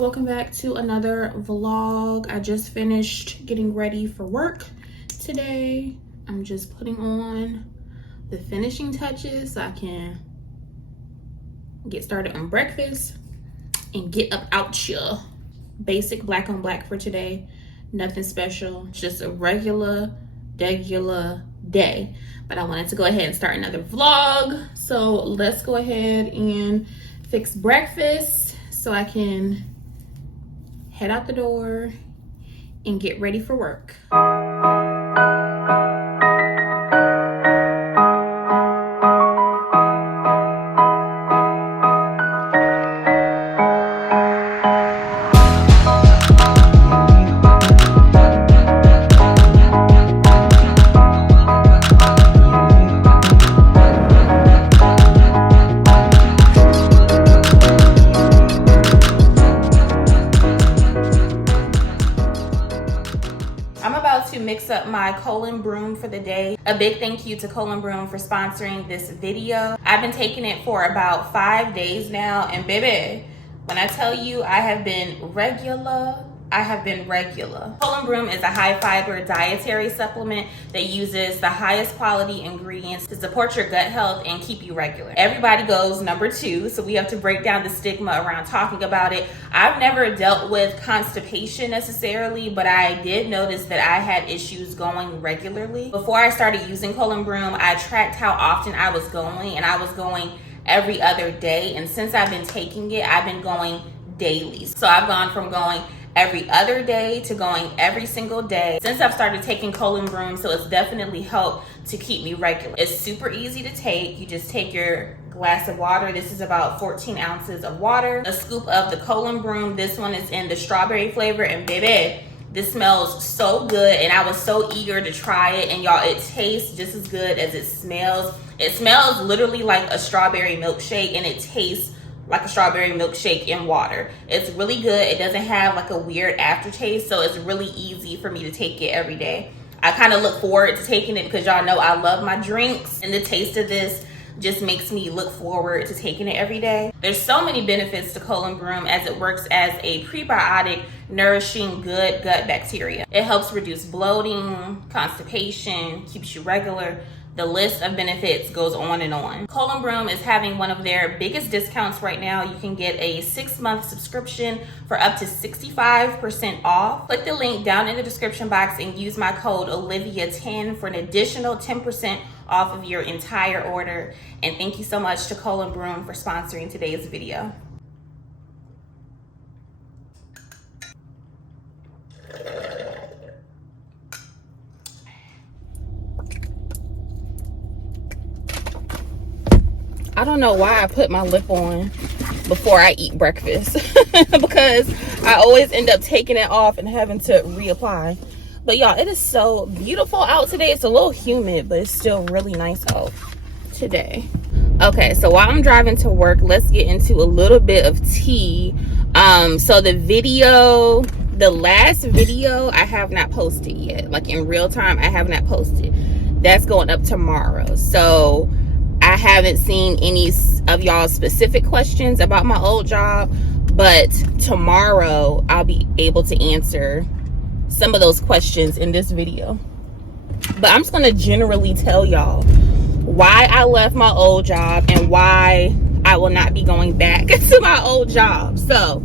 Welcome back to another vlog. I just finished getting ready for work today. I'm just putting on the finishing touches so I can get started on breakfast and get up out here. Basic black on black for today. Nothing special, just a regular day. But I wanted to go ahead and start another vlog. So let's go ahead and fix breakfast so I can head out the door and get ready for work. Mix up my Colon Broom for the day. A big thank you to Colon Broom for sponsoring this video. I've been taking it for about 5 days now, and baby, when I tell you I have been regular. Colon Broom is a high fiber dietary supplement that uses the highest quality ingredients to support your gut health and keep you regular. Everybody goes number 2, so we have to break down the stigma around talking about it. I've never dealt with constipation necessarily, but I did notice that I had issues going regularly. Before I started using Colon Broom, I tracked how often I was going, and I was going every other day. And since I've been taking it, I've been going daily. So I've gone from going every other day to going every single day since I've started taking Colon Broom, so it's definitely helped to keep me regular. It's super easy to take. You just take your glass of water. This is about 14 ounces of water, a scoop of the Colon Broom. This one is in the strawberry flavor, and baby, this smells so good, and I was so eager to try it. And y'all, it tastes just as good as it smells. It smells literally like a strawberry milkshake, and it tastes like a strawberry milkshake in water. It's really good. It doesn't have like a weird aftertaste, so it's really easy for me to take it every day. I kind of look forward to taking it because y'all know I love my drinks, and the taste of this just makes me look forward to taking it every day. There's so many benefits to Colon Broom, as it works as a prebiotic, nourishing good gut bacteria. It helps reduce bloating, constipation, keeps you regular. The list of benefits goes on and on. Colon Broom is having one of their biggest discounts right now. You can get a 6-month subscription for up to 65% off. Click the link down in the description box and use my code Olivia10 for an additional 10% off of your entire order. And thank you so much to Colon Broom for sponsoring today's video. I don't know why I put my lip on before I eat breakfast because I always end up taking it off and having to reapply. But y'all, it is so beautiful out today. It's a little humid, but it's still really nice out today. Okay, so while I'm driving to work, let's get into a little bit of tea. So the last video I have not posted yet, like in real time, I have not posted. That's going up tomorrow. So I haven't seen any of y'all's specific questions about my old job, but tomorrow I'll be able to answer some of those questions in this video. But I'm just going to generally tell y'all why I left my old job and why I will not be going back to my old job. So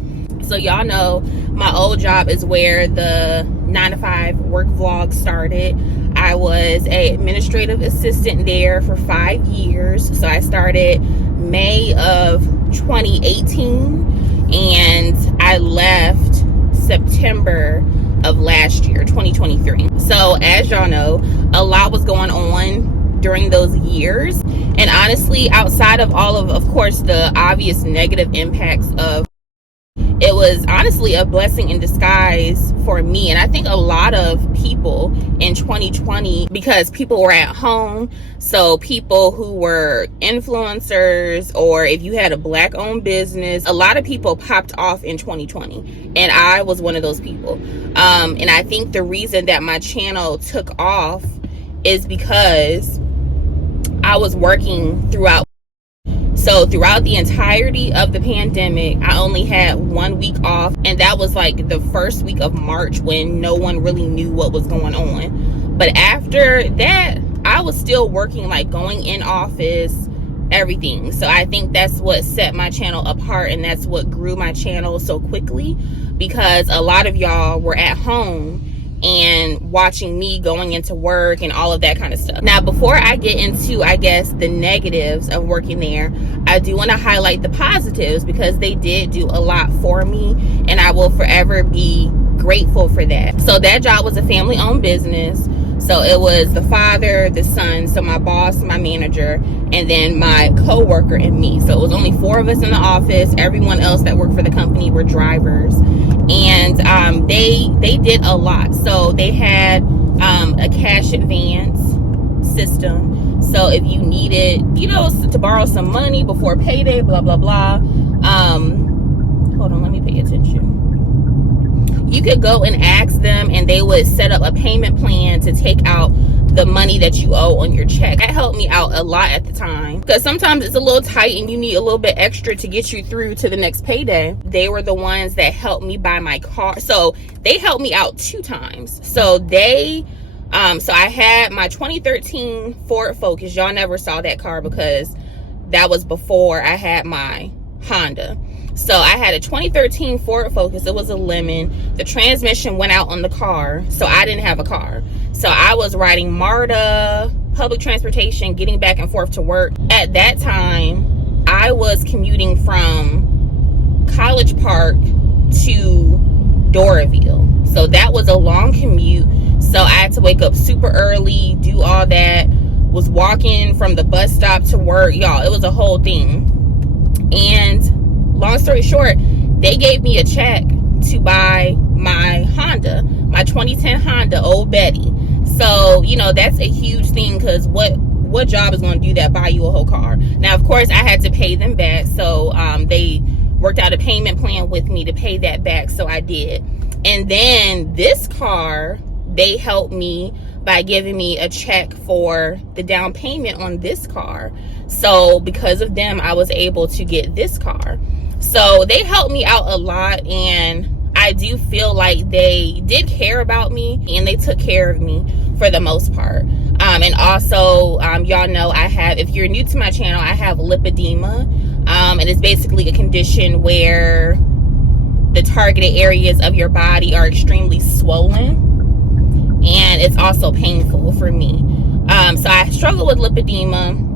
y'all know my old job is where the 9-to-5 work vlog started. I was an administrative assistant there for 5 years. So I started May of 2018 and I left September of last year, 2023. So as y'all know, a lot was going on during those years. And honestly, outside of all of course, the obvious negative impacts of it was honestly a blessing in disguise for me, and I think a lot of people in 2020, because people were at home. So people who were influencers, or if you had a black owned business, a lot of people popped off in 2020, and I was one of those people. And I think the reason that my channel took off is because I was working throughout. So throughout the entirety of the pandemic, I only had 1 week off, and that was like the first week of March, when no one really knew what was going on. But after that, I was still working, like going in office, everything. So I think that's what set my channel apart, and that's what grew my channel so quickly, because a lot of y'all were at home and watching me going into work and all of that kind of stuff. Now, before I get into, I guess, the negatives of working there, I do want to highlight the positives, because they did do a lot for me, and I will forever be grateful for that. So that job was a family-owned business. So it was the father, the son, so my boss, my manager, and then my co-worker and me. So it was only 4 of us in the office. Everyone else that worked for the company were drivers. And they did a lot. So they had a cash advance system. So if you needed, you know, to borrow some money before payday, blah, blah, blah. Hold on, let me pay attention. You could go and ask them, and they would set up a payment plan to take out the money that you owe on your check. That helped me out a lot at the time, because sometimes it's a little tight and you need a little bit extra to get you through to the next payday. They were the ones that helped me buy my car. So they helped me out 2 times. So they so I had my 2013 Ford Focus. Y'all never saw that car because that was before I had my Honda. So I had a 2013 Ford Focus. It was a lemon. The transmission went out on the car, so I didn't have a car. So I was riding MARTA, public transportation, getting back and forth to work. At that time, I was commuting from College Park to Doraville. So that was a long commute. So I had to wake up super early, do all that. Was walking from the bus stop to work. Y'all, it was a whole thing. And long story short, they gave me a check to buy my Honda, my 2010 Honda, Old Betty. So, you know, that's a huge thing, because what job is going to do that, buy you a whole car? Now, of course, I had to pay them back. So they worked out a payment plan with me to pay that back. So I did. And then this car, they helped me by giving me a check for the down payment on this car. So because of them, I was able to get this car. So they helped me out a lot, and I do feel like they did care about me, and they took care of me for the most part. And also, y'all know I have, if you're new to my channel, I have lipedema. And it's basically a condition where the targeted areas of your body are extremely swollen, and it's also painful for me. So I struggle with lipedema,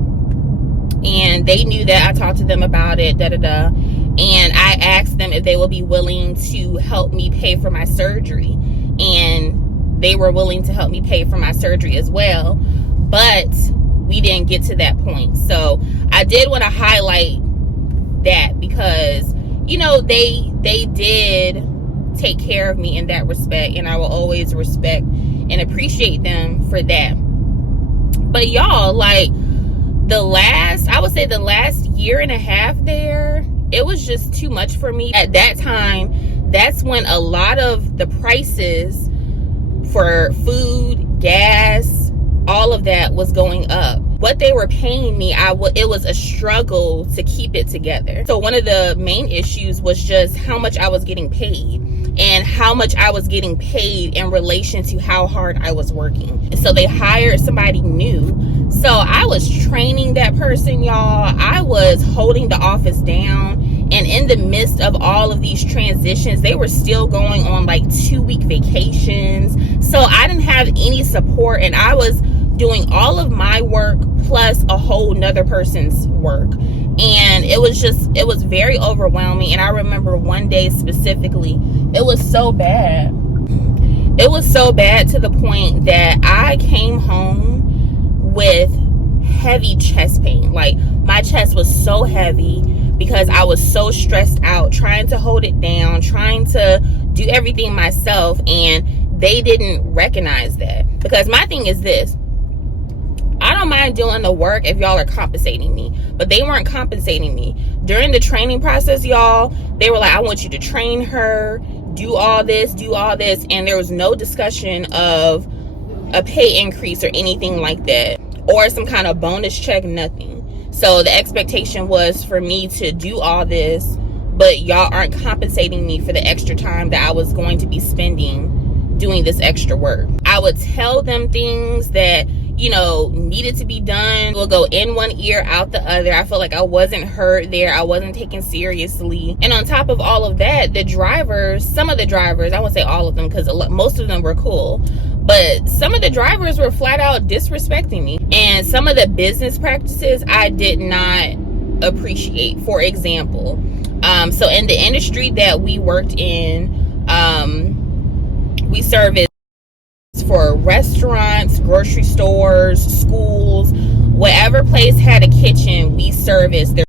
and they knew that. I talked to them about it, and I asked them if they would be willing to help me pay for my surgery, and they were willing to help me pay for my surgery as well, but we didn't get to that point. So I did want to highlight that, because, you know, they did take care of me in that respect, and I will always respect and appreciate them for that. But y'all, like, I would say the last year and a half there, it was just too much for me. At that time, that's when a lot of the prices for food, gas, all of that was going up. What they were paying me, it was a struggle to keep it together. So one of the main issues was just how much I was getting paid, and how much I was getting paid in relation to how hard I was working. So they hired somebody new. So I was training that person, y'all. I was holding the office down. And in the midst of all of these transitions, they were still going on like 2-week vacations. So I didn't have any support, and I was doing all of my work plus a whole nother person's work. And it was very overwhelming. And I remember one day specifically, it was so bad. It was so bad to the point that I came home with heavy chest pain. Like, my chest was so heavy. because I was so stressed out trying to hold it down, trying to do everything myself, and they didn't recognize that. Because my thing is this: I don't mind doing the work if y'all are compensating me, but they weren't compensating me. During the training process, y'all, they were like, I want you to train her, do all this, and there was no discussion of a pay increase or anything like that, or some kind of bonus check, nothing. So the expectation was for me to do all this, but y'all aren't compensating me for the extra time that I was going to be spending doing this extra work. I would tell them things that, you know, needed to be done. Will go in one ear, out the other. I felt like I wasn't heard there. I wasn't taken seriously. And on top of all of that, the drivers, some of the drivers, I won't say all of them because most of them were cool, but some of the drivers were flat out disrespecting me. And some of the business practices I did not appreciate. For example, so in the industry that we worked in, we serviced for restaurants, grocery stores, schools, whatever place had a kitchen, we serviced their,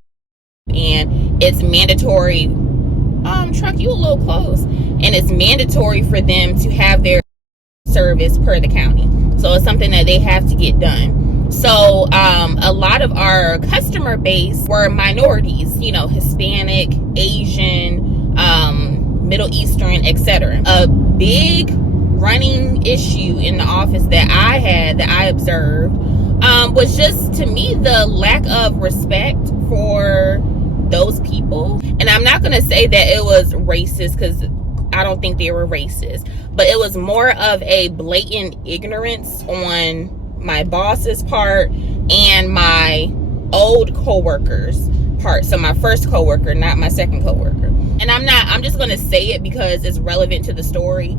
and it's mandatory. Truck, you a little close. And it's mandatory for them to have their service per the county. So it's something that they have to get done. So a lot of our customer base were minorities, you know, Hispanic, Asian, Middle Eastern, etc. A big running issue in the office that I observed was just, to me, the lack of respect for those people. And I'm not going to say that it was racist, because I don't think they were racist, but it was more of a blatant ignorance on my boss's part and my old co-workers part. So my first co-worker, not my second co-worker. And I'm just going to say it because it's relevant to the story.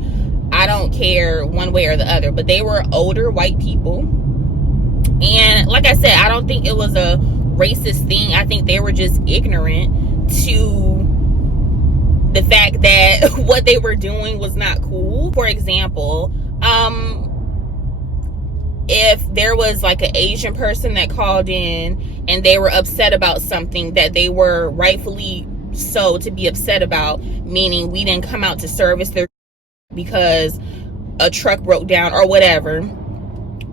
I don't care one way or the other, but they were older white people. And like I said, I don't think it was a racist thing. I think they were just ignorant to the fact that what they were doing was not cool. For example, if there was like an Asian person that called in and they were upset about something that they were rightfully so to be upset about, meaning we didn't come out to service their because a truck broke down or whatever,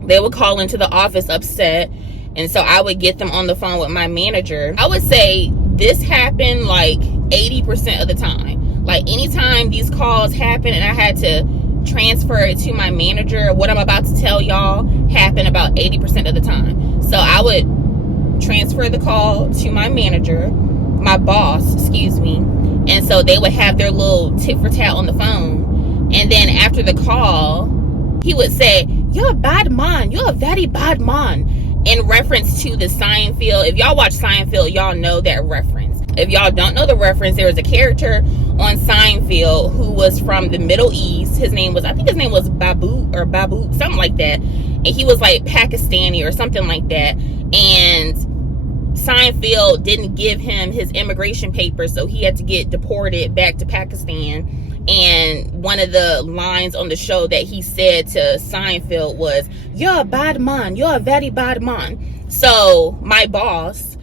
they would call into the office upset. And so I would get them on the phone with my manager. I would say this happened like 80% of the time. Like anytime these calls happen and I had to transfer it to my manager, what I'm about to tell y'all happened about 80% of the time. So I would transfer the call to my manager, my boss, excuse me. And so they would have their little tit for tat on the phone. And then after the call, he would say, "You're a bad man. You're a very bad man." In reference to the Seinfeld. If y'all watch Seinfeld, y'all know that reference. If y'all don't know the reference, there was a character on Seinfeld who was from the Middle East. His name was, I think his name was Babu, something like that. And he was like Pakistani or something like that. And Seinfeld didn't give him his immigration papers, so he had to get deported back to Pakistan. And one of the lines on the show that he said to Seinfeld was, "You're a bad man. You're a very bad man." So my boss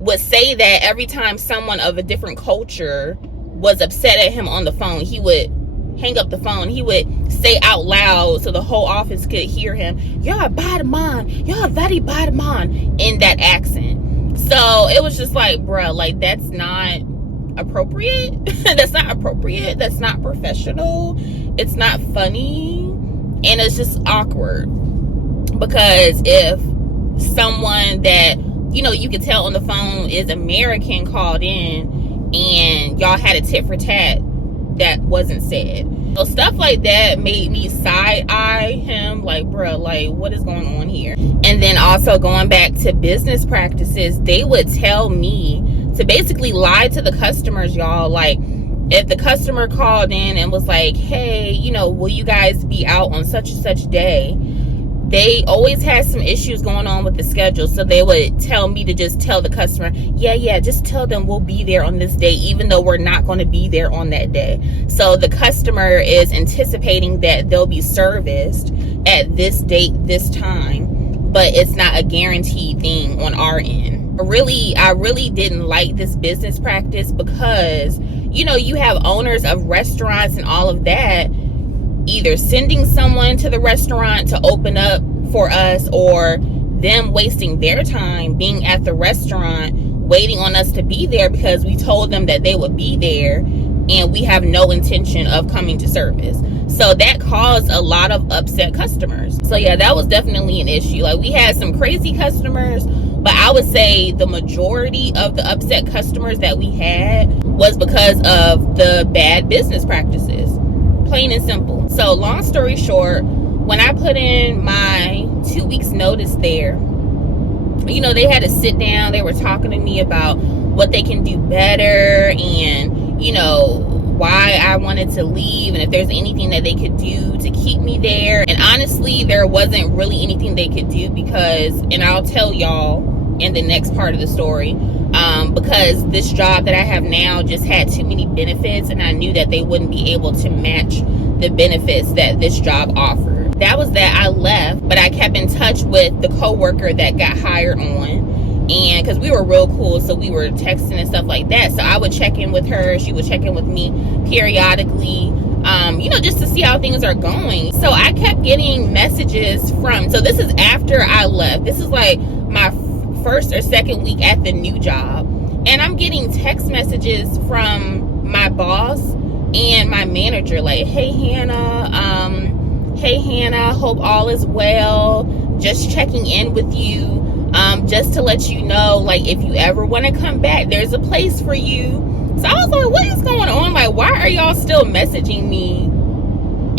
would say that every time someone of a different culture was upset at him on the phone, he would hang up the phone. He would say out loud so the whole office could hear him, "You're a bad man. You're a very bad man," in that accent. So it was just like, bruh, like that's not appropriate. That's not appropriate. That's not professional. It's not funny. And it's just awkward. Because if someone that, you know, you could tell on the phone is American called in and y'all had a tit for tat, that wasn't said. So stuff like that made me side eye him, like, bruh, like what is going on here? And then also going back to business practices, they would tell me to basically lie to the customers, y'all. Like if the customer called in and was like, "Hey, you know, will you guys be out on such and such day?" They always had some issues going on with the schedule. So they would tell me to just tell the customer, yeah, just tell them we'll be there on this day, even though we're not going to be there on that day. So the customer is anticipating that they'll be serviced at this date, this time, but it's not a guaranteed thing on our end. I really didn't like this business practice because, you know, you have owners of restaurants and all of that either sending someone to the restaurant to open up for us, or them wasting their time being at the restaurant waiting on us to be there because we told them that they would be there and we have no intention of coming to service. So that caused a lot of upset customers. So yeah, that was definitely an issue. Like, we had some crazy customers, but I would say the majority of the upset customers that we had was because of the bad business practices. Plain and simple. So long story short, when I put in my 2 weeks notice there, you know, they had to sit down. They were talking to me about what they can do better and, you know, why I wanted to leave and if there's anything that they could do to keep me there. And honestly, there wasn't really anything they could do because, and I'll tell y'all in the next part of the story, because this job that I have now just had too many benefits, and I knew that they wouldn't be able to match the benefits that this job offered. That was that. I left, but I kept in touch with the coworker that got hired on, and because we were real cool, so we were texting and stuff like that. So I would check in with her, she would check in with me periodically, you know, just to see how things are going. So I kept getting messages from, so this is after I left, this is like my first or second week at the new job, and I'm getting text messages from my boss and my manager like, hey Hannah, hope all is well, just checking in with you, just to let you know, like, if you ever want to come back, there's a place for you. So I was like, what is going on? Like, why are y'all still messaging me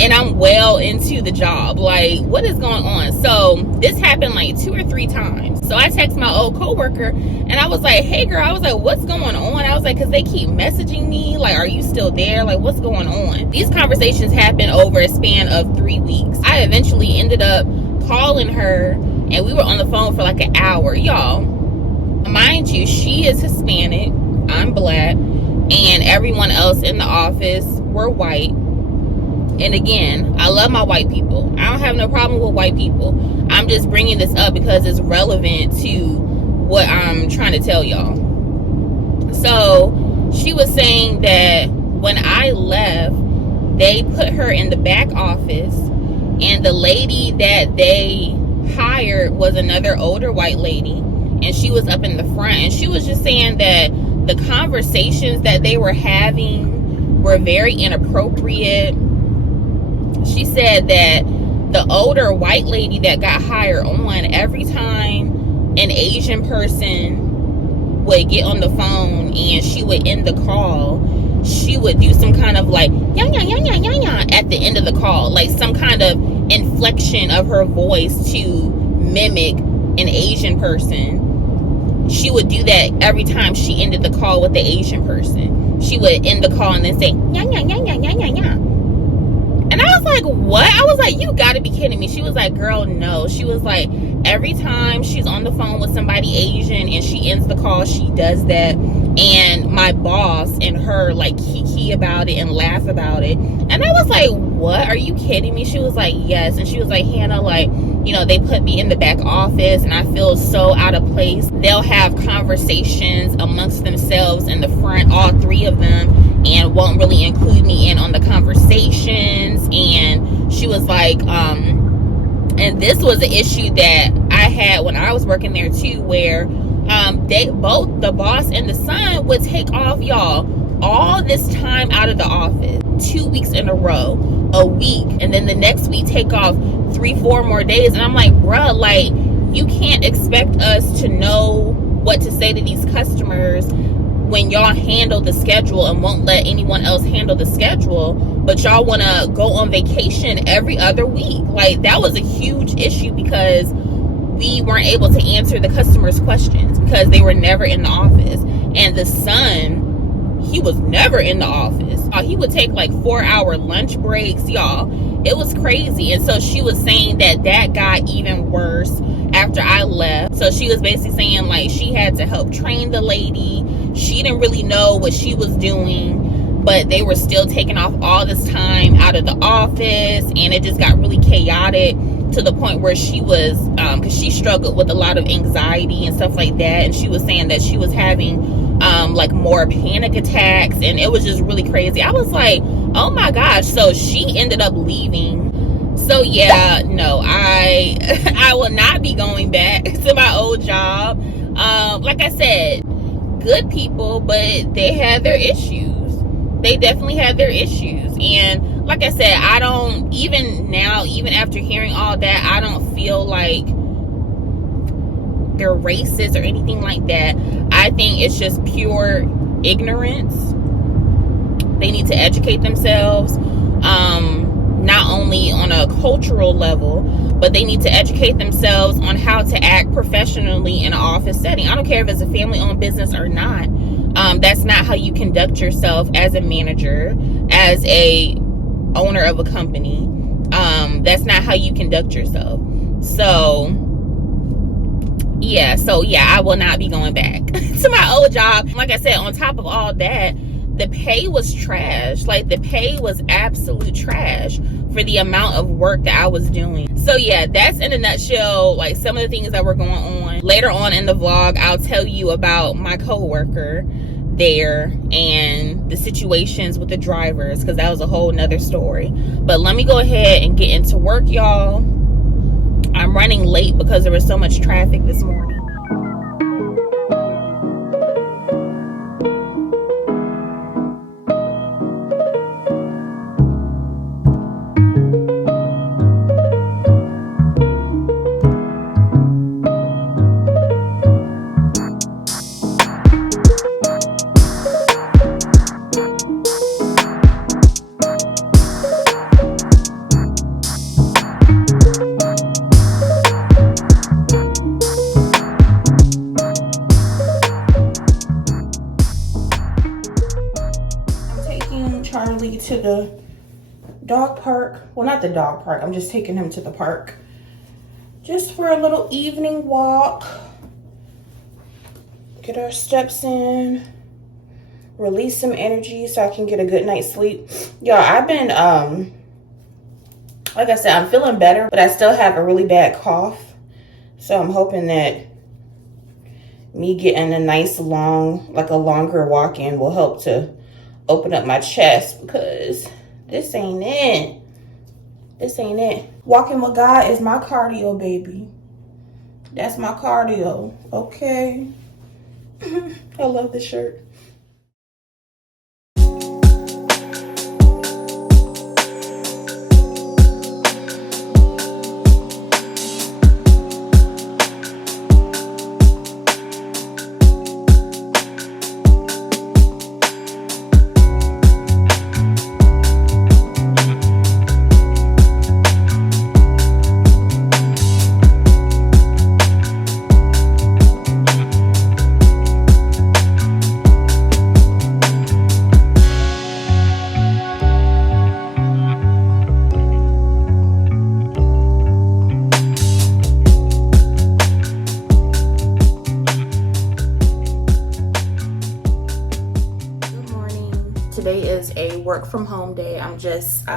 and I'm well into the job? Like, what is going on? So this happened like 2 or 3 times. So I texted my old coworker and I was like, hey girl, I was like, what's going on? I was like, because they keep messaging me, like, are you still there? Like, what's going on? These conversations happened over a span of 3 weeks. I eventually ended up calling her and we were on the phone for like an hour. Y'all, mind you, she is Hispanic, I'm black, and everyone else in the office were white. And again, I love my white people. I don't have no problem with white people. I'm just bringing this up because it's relevant to what I'm trying to tell y'all. So she was saying that when I left, they put her in the back office, and the lady that they hired was another older white lady, and she was up in the front, and she was just saying that the conversations that they were having were very inappropriate. She said that the older white lady that got hired on, every time an Asian person would get on the phone and she would end the call, she would do some kind of like yang yang yang yang yang yang at the end of the call, like some kind of inflection of her voice to mimic an Asian person. She would do that every time she ended the call with the Asian person. She would end the call and then say yang yang yang yang yang yang yang. And I was like, what? I was like, you gotta be kidding me. She was like, girl, no. She was like, every time she's on the phone with somebody Asian and she ends the call, she does that. And my boss and her like kiki about it and laugh about it. And I was like, what? Are you kidding me? She was like, yes. And she was like, Hannah, like, you know, they put me in the back office and I feel so out of place. They'll have conversations amongst themselves in the front, all 3 of them, and won't really include me in on the conversations. And she was like, and this was an issue that I had when I was working there too, where they both, the boss and the son, would take off, y'all, all this time out of the office, 2 weeks in a row, a week, and then the next week take off 3-4 more days. And I'm like, bruh, like, you can't expect us to know what to say to these customers when y'all handle the schedule and won't let anyone else handle the schedule, but y'all want to go on vacation every other week. Like, that was a huge issue because we weren't able to answer the customers' questions because they were never in the office. And the son, he was never in the office. He would take like 4-hour lunch breaks, y'all. It was crazy. And so she was saying that that got even worse after I left. So she was basically saying like she had to help train the lady. She didn't really know what she was doing, but they were still taking off all this time out of the office, and it just got really chaotic. to the point where she was, because she struggled with a lot of anxiety and stuff like that, and she was saying that she was having like more panic attacks, and it was just really crazy. I was like, oh my gosh. So she ended up leaving. So yeah, no, I will not be going back to my old job. Like I said, good people, but they had their issues. They definitely had their issues. And like I said, I don't, even now, even after hearing all that, I don't feel like they're racist or anything like that. I think it's just pure ignorance. They need to educate themselves, not only on a cultural level, but they need to educate themselves on how to act professionally in an office setting. I don't care if it's a family-owned business or not. That's not how you conduct yourself as a manager, as a owner of a company. That's not how you conduct yourself. So yeah, I will not be going back to my old job. Like I said, on top of all that, the pay was trash. Like, the pay was absolute trash for the amount of work that I was doing. So yeah, that's in a nutshell, like, some of the things that were going on. Later on in the vlog, I'll tell you about my coworker there and the situations with the drivers, because that was a whole nother story. But let me go ahead and get into work, y'all. I'm running late because there was so much traffic this morning. Charlie to the dog park. Well, not the dog park. I'm just taking him to the park just for a little evening walk. Get our steps in. Release some energy so I can get a good night's sleep. Y'all, I've been, like I said, I'm feeling better, but I still have a really bad cough. So I'm hoping that me getting a nice long, like a longer walk in will help to open up my chest, because this ain't it. This ain't it. Walking with God is my cardio, baby. That's my cardio, okay? I love this shirt. Today is a work from home day. I'm just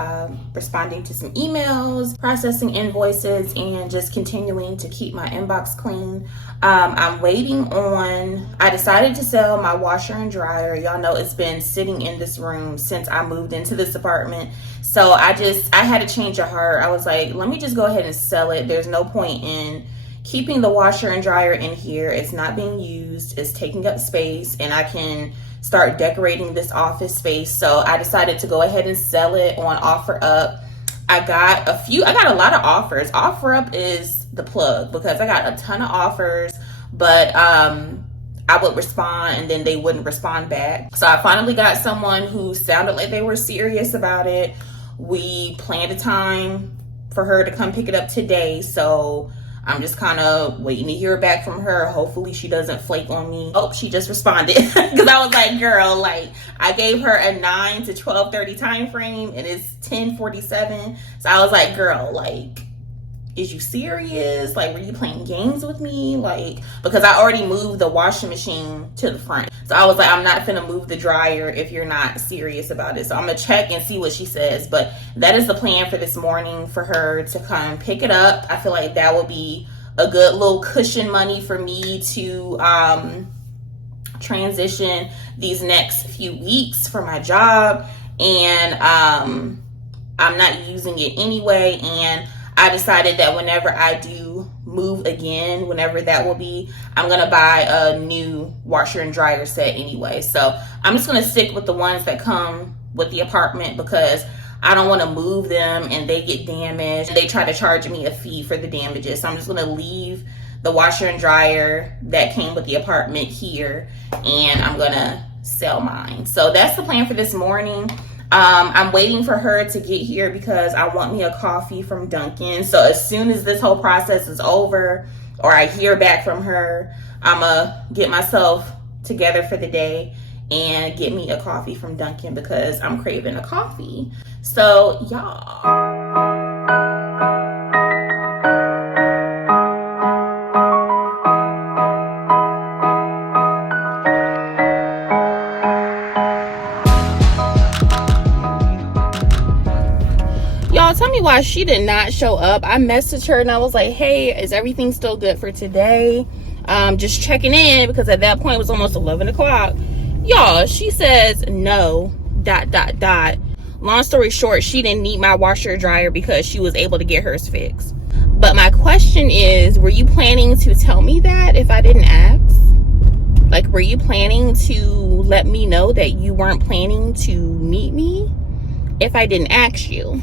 responding to some emails, processing invoices, and just continuing to keep my inbox clean. I'm waiting on, I decided to sell my washer and dryer. Y'all know it's been sitting in this room since I moved into this apartment. So I had a change of heart. I was like, let me just go ahead and sell it. There's no point in keeping the washer and dryer in here. It's not being used. It's taking up space, and I can start decorating this office space. So I decided to go ahead and sell it on OfferUp. I got a lot of offers. OfferUp is the plug because I got a ton of offers, but I would respond and then they wouldn't respond back. So I finally got someone who sounded like they were serious about it. We planned a time for her to come pick it up today. So I'm just kind of waiting to hear back from her. Hopefully she doesn't flake on me. Oh, she just responded. Because I was like, girl, like, I gave her a 9 to 12:30 time frame and it's 10:47. So I was like, girl, like, is you serious? Like, were you playing games with me? Like, because I already moved the washing machine to the front. So I was like, I'm not finna move the dryer if you're not serious about it. So I'm gonna check and see what she says. But that is the plan for this morning, for her to come pick it up. I feel like that will be a good little cushion money for me to transition these next few weeks for my job. And I'm not using it anyway. And I decided that whenever I do move again, whenever that will be, I'm gonna buy a new washer and dryer set anyway. So I'm just gonna stick with the ones that come with the apartment, because I don't want to move them and they get damaged. They try to charge me a fee for the damages. So I'm just gonna leave the washer and dryer that came with the apartment here, and I'm gonna sell mine. So that's the plan for this morning. I'm waiting for her to get here because I want me a coffee from Dunkin'. So as soon as this whole process is over, or I hear back from her, I'm gonna get myself together for the day and get me a coffee from Dunkin' because I'm craving a coffee. So y'all, tell me why she did not show up. I messaged her and I was like, hey, is everything still good for today? Just checking in, because at that point it was almost 11 o'clock. Y'all, she says no, ... Long story short, she didn't need my washer dryer because she was able to get hers fixed. But my question is, were you planning to tell me that if I didn't ask? Like, were you planning to let me know that you weren't planning to meet me if I didn't ask you?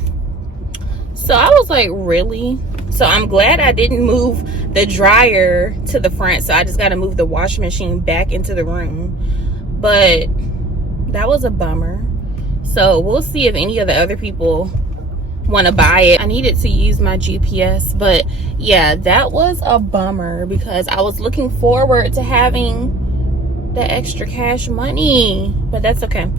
So I was like, really? So I'm glad I didn't move the dryer to the front. So I just got to move the washing machine back into the room. But that was a bummer. So we'll see if any of the other people want to buy it. I needed to use my GPS. But yeah, that was a bummer because I was looking forward to having the extra cash money. But that's okay.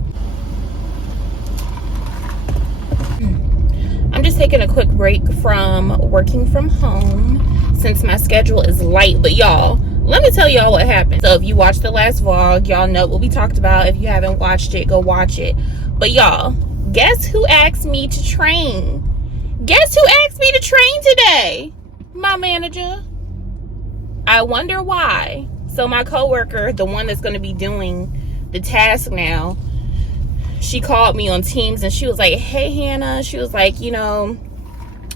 I'm just taking a quick break from working from home since my schedule is light. But y'all, let me tell y'all what happened. So if you watched the last vlog, y'all know what we talked about. If you haven't watched it, go watch it. But y'all, guess who asked me to train? Guess who asked me to train today? My manager. I wonder why. So my coworker, the one that's going to be doing the task now, she called me on Teams and she was like, hey, Hannah. She was like, you know,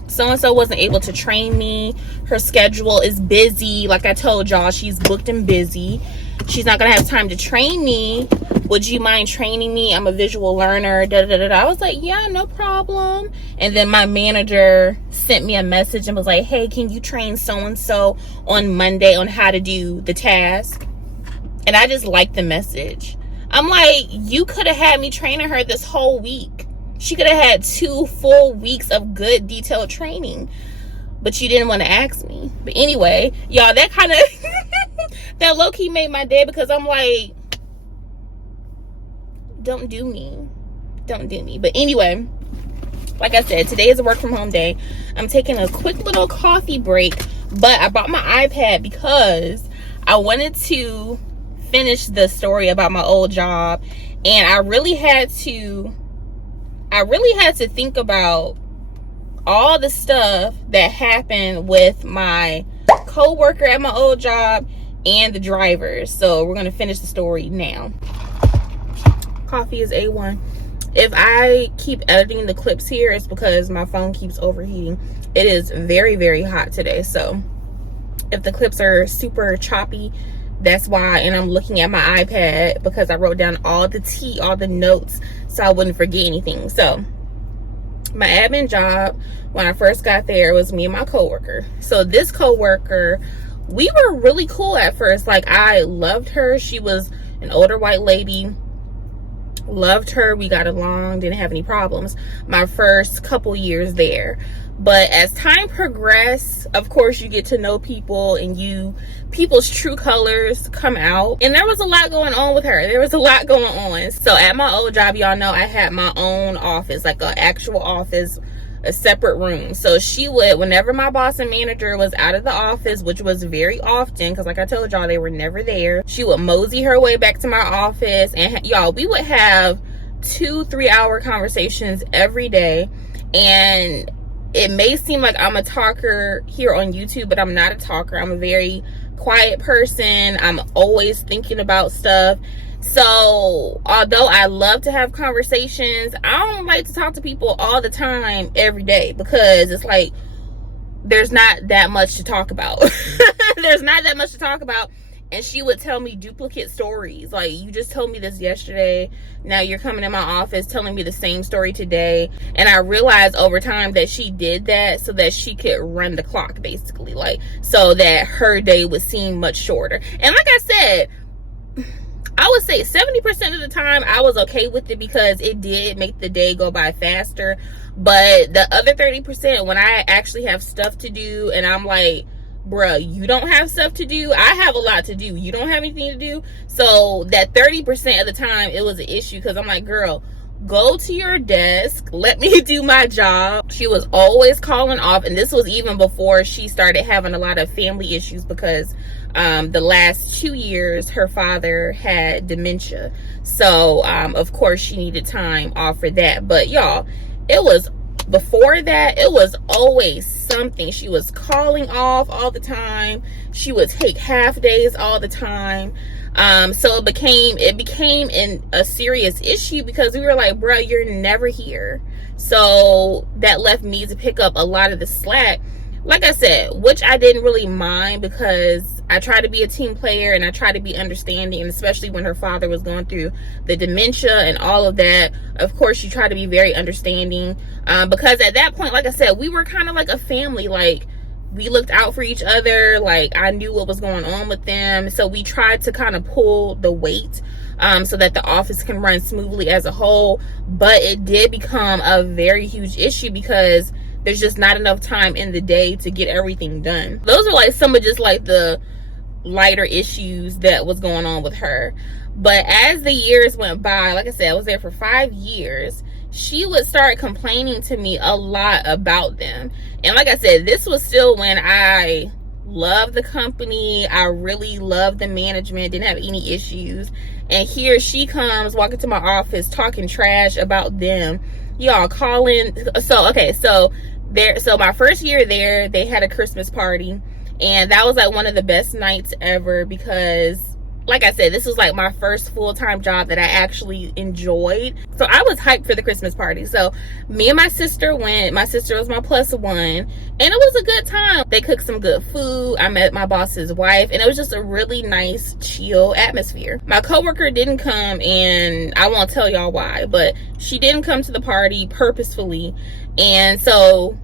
so-and-so wasn't able to train me. Her schedule is busy. Like I told y'all, she's booked and busy. She's not going to have time to train me. Would you mind training me? I'm a visual learner. I was like, yeah, no problem. And then my manager sent me a message and was like, hey, can you train so-and-so on Monday on how to do the task? And I just liked the message. I'm like, you could have had me training her this whole week. She could have had 2 full weeks of good detailed training, but you didn't want to ask me. But anyway, y'all, that kind of that low-key made my day, because I'm like, don't do me. But anyway, like I said, today is a work from home day. I'm taking a quick little coffee break, but I brought my iPad because I wanted to finish the story about my old job, and I really had to think about all the stuff that happened with my co-worker at my old job and the drivers. So we're gonna finish the story now. Coffee is A1. If I keep editing the clips here, it's because my phone keeps overheating. It is very, very hot today, so if the clips are super choppy, that's why. And I'm looking at my iPad because I wrote down all the notes so I wouldn't forget anything. So my admin job, when I first got there, was me and my coworker. So this coworker, we were really cool at first. Like, I loved her. She was an older white lady. Loved her. We got along, didn't have any problems my first couple years there. But as time progressed, of course, you get to know people, and people's true colors come out. And there was a lot going on with her. There was a lot going on. So at my old job, y'all know I had my own office, like an actual office a separate room. So she would, whenever my boss and manager was out of the office, which was very often, because like I told y'all, they were never there, she would mosey her way back to my office, and y'all, we would have 2-3 hour conversations every day. And it may seem like I'm a talker here on YouTube, but I'm not a talker. I'm a very quiet person. I'm always thinking about stuff. So although I love to have conversations, I don't like to talk to people all the time every day, because it's like there's not that much to talk about. There's not that much to talk about. And she would tell me duplicate stories. Like, you just told me this yesterday, now you're coming in my office telling me the same story today. And I realized over time that she did that so that she could run the clock, basically, like, so that her day would seem much shorter. And like I said, I would say 70% of the time I was okay with it, because it did make the day go by faster. But the other 30%, when I actually have stuff to do and I'm like, bruh, you don't have stuff to do, I have a lot to do, you don't have anything to do. So that 30% of the time, it was an issue, because I'm like, girl, go to your desk, let me do my job. She was always calling off, and this was even before she started having a lot of family issues, because the last 2 years her father had dementia. So of course she needed time off for that. But y'all, it was before that, it was always something. She was calling off all the time. She would take half days all the time. So it became a serious issue, because we were like, bro, you're never here. So that left me to pick up a lot of the slack. Like I said, which I didn't really mind, because I try to be a team player and I try to be understanding, and especially when her father was going through the dementia and all of that, of course you try to be very understanding, because at that point, like I said, we were kind of like a family. Like, we looked out for each other. Like, I knew what was going on with them, so we tried to kind of pull the weight so that the office can run smoothly as a whole. But it did become a very huge issue, because there's just not enough time in the day to get everything done. Those are like some of just like the lighter issues that was going on with her. But as the years went by, like I said, I was there for 5 years, she would start complaining to me a lot about them. And like I said, this was still when I loved the company, I really loved the management, didn't have any issues. And here she comes walking to my office talking trash about them, y'all, calling. So okay, so my first year there, they had a Christmas party, and that was like one of the best nights ever, because like I said, this was like my first full-time job that I actually enjoyed. So I was hyped for the Christmas party. So me and my sister went. My sister was my +1, and it was a good time. They cooked some good food. I met my boss's wife, and it was just a really nice, chill atmosphere. My coworker didn't come, and I won't tell y'all why, but she didn't come to the party purposefully. And so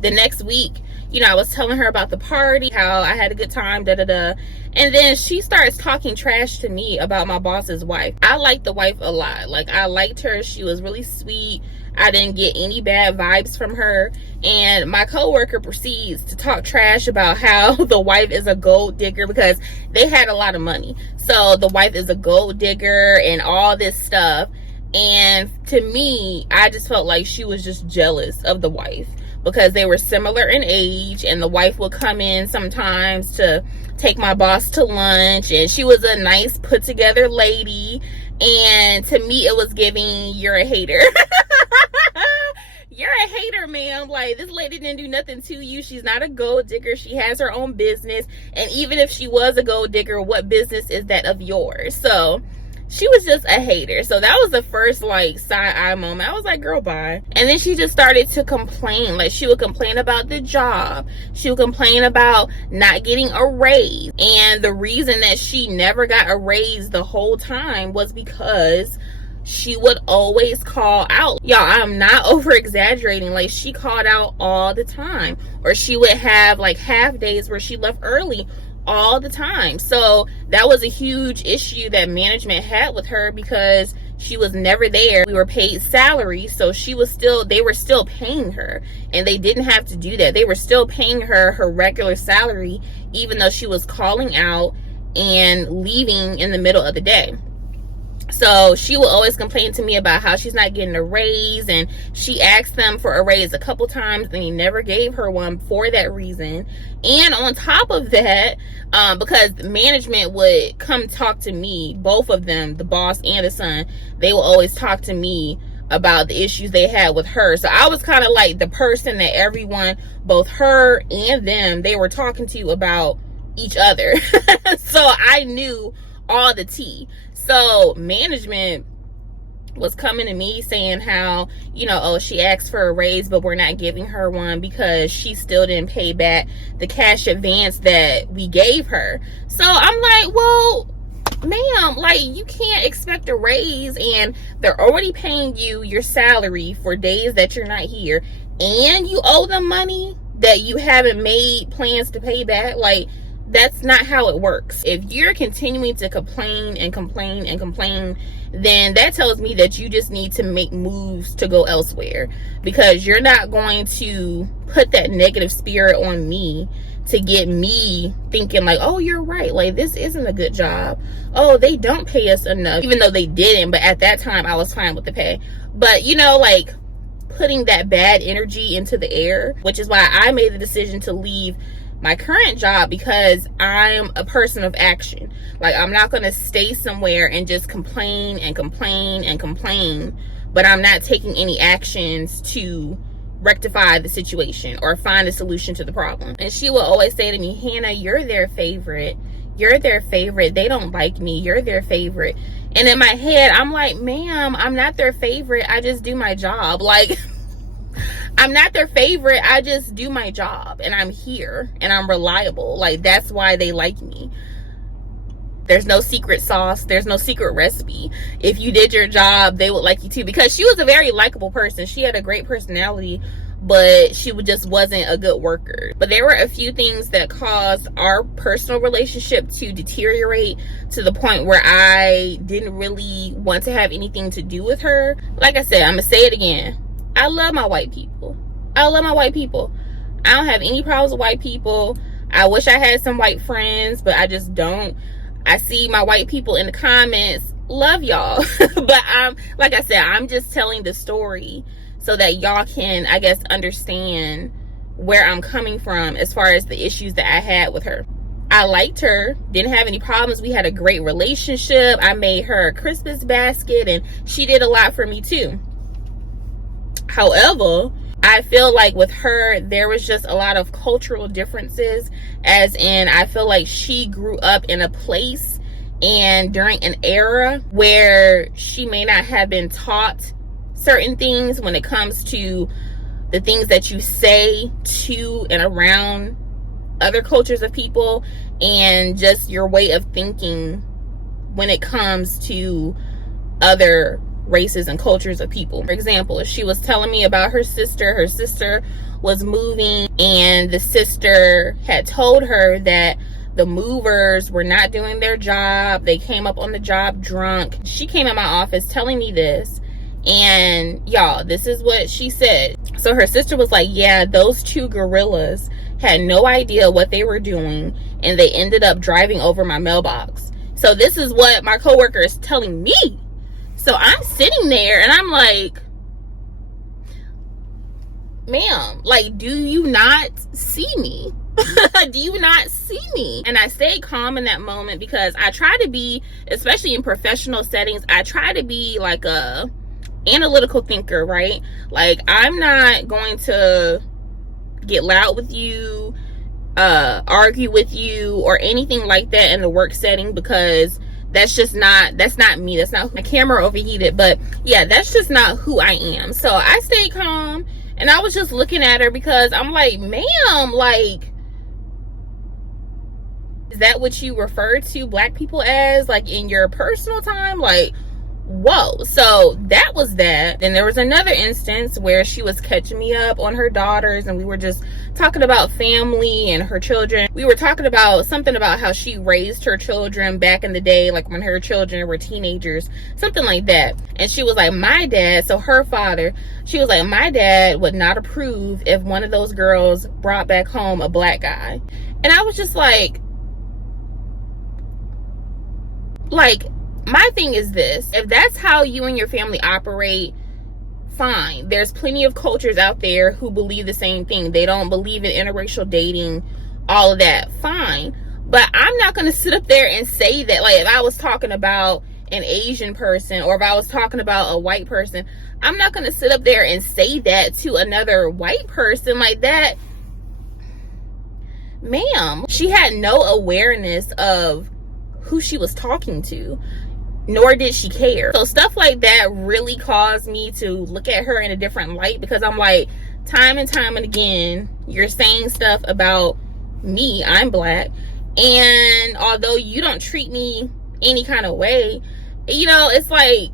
the next week, you know, I was telling her about the party, how I had a good time, and then she starts talking trash to me about my boss's wife. I liked the wife a lot. Like, I liked her. She was really sweet. I didn't get any bad vibes from her. And my coworker proceeds to talk trash about how the wife is a gold digger, because they had a lot of money. So the wife is a gold digger and all this stuff. And to me, I just felt like she was just jealous of the wife, because they were similar in age, and the wife would come in sometimes to take my boss to lunch, and she was a nice put together lady. And to me, it was giving, you're a hater. You're a hater, ma'am. Like, this lady didn't do nothing to you. She's not a gold digger. She has her own business. And even if she was a gold digger, what business is that of yours? So she was just a hater. So that was the first like side eye moment. I was like, girl, bye. And then she just started to complain. Like, she would complain about the job. She would complain about not getting a raise. And the reason that she never got a raise the whole time was because she would always call out. Y'all, I'm not over exaggerating. Like, she called out all the time. Or she would have like half days where she left early all the time. So that was a huge issue that management had with her, because she was never there. We were paid salary, so they were still paying her, and they didn't have to do that. They were still paying her regular salary, even though she was calling out and leaving in the middle of the day. So she will always complain to me about how she's not getting a raise, and she asked them for a raise a couple times and he never gave her one for that reason. And on top of that, because management would come talk to me, both of them, the boss and the son, they will always talk to me about the issues they had with her. So I was kind of like the person that everyone, both her and them, they were talking to about each other. So I knew all the tea. So management was coming to me saying how, you know, oh, she asked for a raise, but we're not giving her one because she still didn't pay back the cash advance that we gave her. So I'm like, well, ma'am, like, you can't expect a raise and they're already paying you your salary for days that you're not here, and you owe them money that you haven't made plans to pay back. Like, that's not how it works. If you're continuing to complain and complain and complain, then that tells me that you just need to make moves to go elsewhere, because you're not going to put that negative spirit on me to get me thinking like, oh, you're right, like, this isn't a good job. Oh, they don't pay us enough, even though they didn't. But at that time I was fine with the pay. But, you know, like, putting that bad energy into the air, which is why I made the decision to leave my current job, because I'm a person of action. Like, I'm not going to stay somewhere and just complain and complain and complain, but I'm not taking any actions to rectify the situation or find a solution to the problem. And she will always say to me, Hannah, you're their favorite. You're their favorite. They don't like me. You're their favorite. And in my head, I'm like, ma'am, I'm not their favorite. I just do my job. Like, I'm not their favorite. I just do my job, and I'm here and I'm reliable. Like, that's why they like me. There's no secret sauce. There's no secret recipe. If you did your job, they would like you too, because she was a very likable person. She had a great personality, but she just wasn't a good worker. But there were a few things that caused our personal relationship to deteriorate to the point where I didn't really want to have anything to do with her. Like I said, I'm gonna say it again. I love my white people. I love my white people. I don't have any problems with white people. I wish I had some white friends, but I just don't. I see my white people in the comments. Love y'all. But like I said, I'm just telling the story so that y'all can, I guess, understand where I'm coming from as far as the issues that I had with her. I liked her, didn't have any problems. We had a great relationship. I made her a Christmas basket, and she did a lot for me too. However, I feel like with her, there was just a lot of cultural differences, as in, I feel like she grew up in a place and during an era where she may not have been taught certain things when it comes to the things that you say to and around other cultures of people, and just your way of thinking when it comes to other races and cultures of people. For example, she was telling me about her sister was moving, and the sister had told her that the movers were not doing their job. They came up on the job drunk. She came in my office telling me this, and y'all, this is what she said. So her sister was like, yeah, those two gorillas had no idea what they were doing, and they ended up driving over my mailbox. So this is what my coworker is telling me. So I'm sitting there and I'm like, ma'am, like, do you not see me? Do you not see me? And I stayed calm in that moment, because I try to be, especially in professional settings, I try to be like a analytical thinker, right? Like, I'm not going to get loud with you, argue with you, or anything like that in the work setting, because that's not me. That's not, my camera overheated, but yeah, that's just not who I am. So I stayed calm, and I was just looking at her, because I'm like, ma'am, like, is that what you refer to black people as, like, in your personal time? Like, whoa. So that was that. Then there was another instance where she was catching me up on her daughters, and we were just talking about family and her children. We were talking about something about how she raised her children back in the day, like when her children were teenagers, something like that. And she was like, my dad, so her father, she was like, my dad would not approve if one of those girls brought back home a black guy. And I was just like, my thing is this: if that's how you and your family operate, fine. There's plenty of cultures out there who believe the same thing. They don't believe in interracial dating, all of that, fine. But I'm not going to sit up there and say that, like, if I was talking about an Asian person or if I was talking about a white person, I'm not going to sit up there and say that to another white person like that. Ma'am, she had no awareness of who she was talking to, nor did she care. So stuff like that really caused me to look at her in a different light, because I'm like, time and time and again, you're saying stuff about me, I'm black, and although you don't treat me any kind of way, you know, it's like,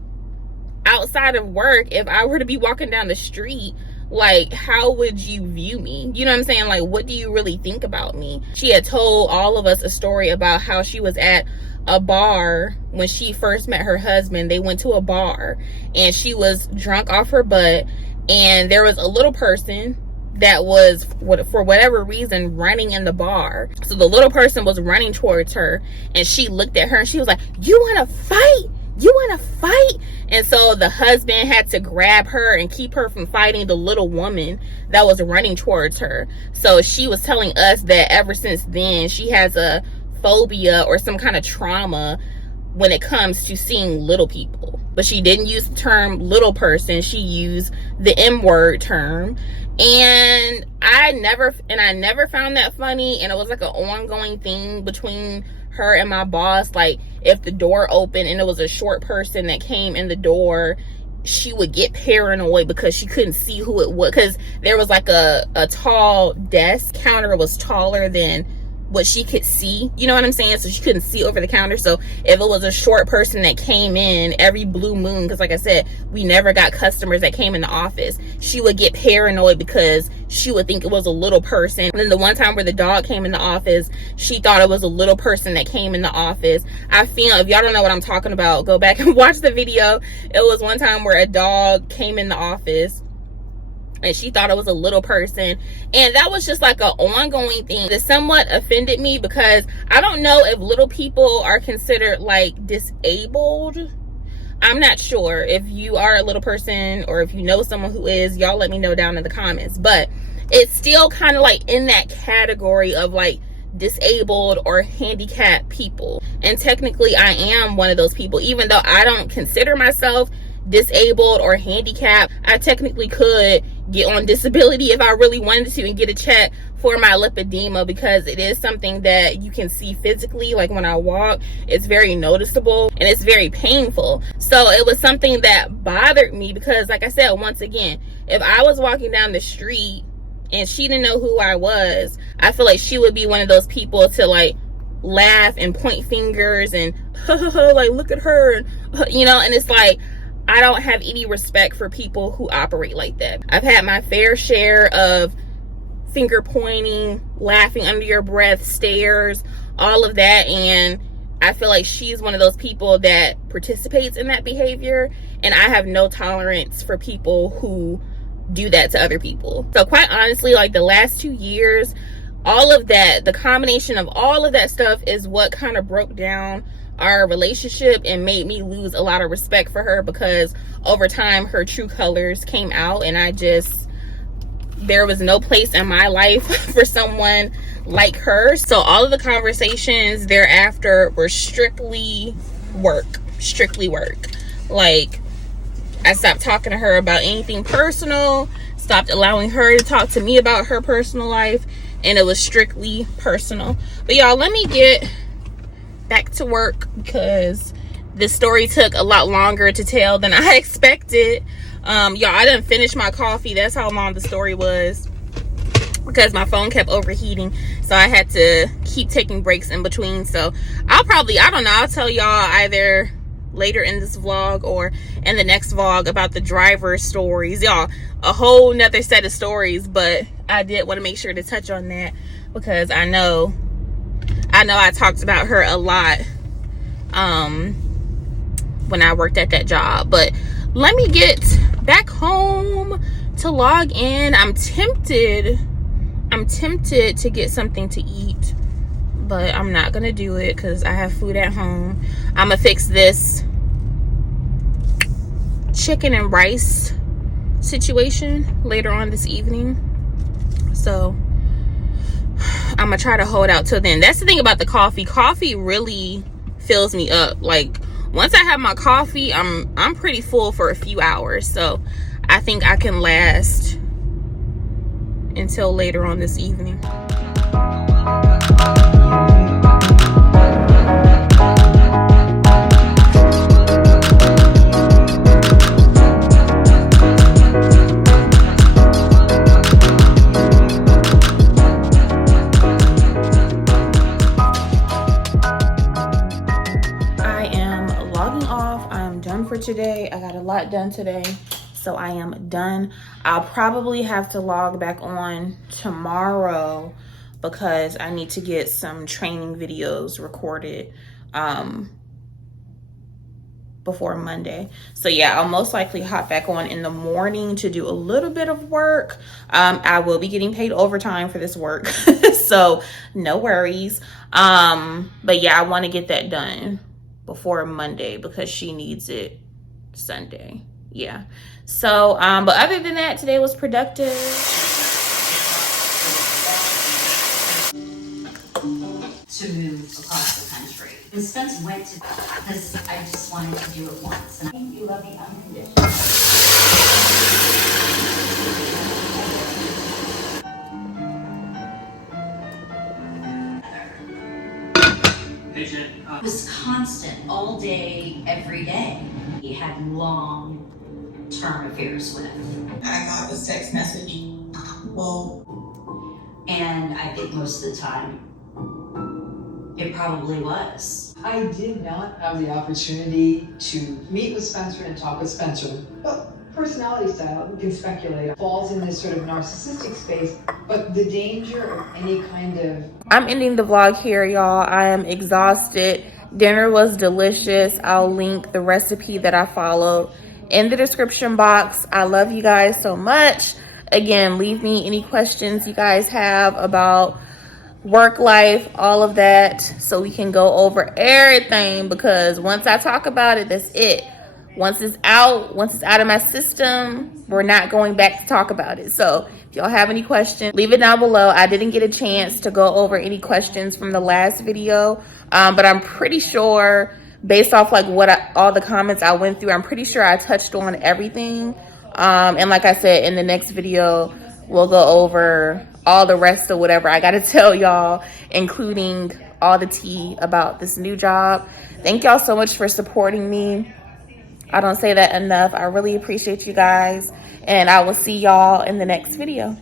outside of work, if I were to be walking down the street, like, how would you view me? You know what I'm saying? Like, what do you really think about me? She had told all of us a story about how she was at a bar when she first met her husband. They went to a bar and she was drunk off her butt, and there was a little person that was, for whatever reason, running in the bar. So the little person was running towards her, and she looked at her and she was like, "You want to fight? You want to fight?" And so the husband had to grab her and keep her from fighting the little woman that was running towards her. So she was telling us that ever since then, she has a phobia or some kind of trauma when it comes to seeing little people. But she didn't use the term little person. She used the M-word term. And I never found that funny. And it was like an ongoing thing between her and my boss. Like, if the door opened and it was a short person that came in the door, she would get paranoid because she couldn't see who it was, because there was like a tall desk. Counter was taller than what she could see, you know what I'm saying? So she couldn't see over the counter. So if it was a short person that came in every blue moon, because like I said, we never got customers that came in the office, she would get paranoid because she would think it was a little person. And then the one time where the dog came in the office, she thought it was a little person that came in the office. I feel, if y'all don't know what I'm talking about, go back and watch the video. It was one time where a dog came in the office and she thought it was a little person, and that was just like an ongoing thing that somewhat offended me, because I don't know if little people are considered like disabled. I'm not sure. If you are a little person or if you know someone who is, y'all let me know down in the comments. But it's still kind of like in that category of like disabled or handicapped people, and technically I am one of those people. Even though I don't consider myself disabled or handicapped, I technically could get on disability if I really wanted to and get a check for my lipedema, because it is something that you can see physically. Like when I walk, it's very noticeable and it's very painful. So it was something that bothered me, because like I said, once again, if I was walking down the street and she didn't know who I was, I feel like she would be one of those people to like laugh and point fingers and like, look at her, and you know, and it's like, I don't have any respect for people who operate like that. I've had my fair share of finger pointing, laughing under your breath, stares, all of that, and I feel like she's one of those people that participates in that behavior, and I have no tolerance for people who do that to other people. So quite honestly, like the last 2 years, all of that, the combination of all of that stuff is what kind of broke down our relationship and made me lose a lot of respect for her, because over time her true colors came out, and there was no place in my life for someone like her. So all of the conversations thereafter were strictly work. Like, I stopped talking to her about anything personal, stopped allowing her to talk to me about her personal life, and it was strictly personal. But y'all, let me get back to work, because this story took a lot longer to tell than I expected. Y'all, I didn't finish my coffee. That's how long the story was, because my phone kept overheating, so I had to keep taking breaks in between. So I'll tell y'all either later in this vlog or in the next vlog about the driver stories. Y'all, a whole nother set of stories, but I did want to make sure to touch on that, because I know I talked about her a lot when I worked at that job. But let me get back home to log in. I'm tempted to get something to eat, but I'm not gonna do it because I have food at home. I'm gonna fix this chicken and rice situation later on this evening. So I'm gonna try to hold out till then. That's the thing about the coffee. Coffee really fills me up. Like once I have my coffee, I'm pretty full for a few hours. So I think I can last until later on this evening. For today, I got a lot done today, so I am done. I'll probably have to log back on tomorrow because I need to get some training videos recorded before Monday. So yeah, I'll most likely hop back on in the morning to do a little bit of work. I will be getting paid overtime for this work, so no worries. But yeah, I want to get that done before Monday because she needs it Sunday. Yeah. So but other than that, today was productive. To move across the country. When Spence went to, because I just wanted to do it once, and I think you love me unconditionally. It was constant, all day, every day. He had long-term affairs with. I got this text message. Well, and I think most of the time, it probably was. I did not have the opportunity to meet with Spencer and talk with Spencer. Well, personality style, we can speculate, falls in this sort of narcissistic space, but the danger of any kind of... I'm ending the vlog here, y'all. I am exhausted. Dinner was delicious. I'll link the recipe that I followed in the description box. I love you guys so much. Again, leave me any questions you guys have about work life, all of that, so we can go over everything, because once I talk about it, that's it. Once it's out of my system, we're not going back to talk about it. So if y'all have any questions, leave it down below. I didn't get a chance to go over any questions from the last video, but I'm pretty sure, based off like all the comments I went through, I'm pretty sure I touched on everything. And like I said, in the next video, we'll go over all the rest of whatever I gotta tell y'all, including all the tea about this new job. Thank y'all so much for supporting me. I don't say that enough. I really appreciate you guys, and I will see y'all in the next video.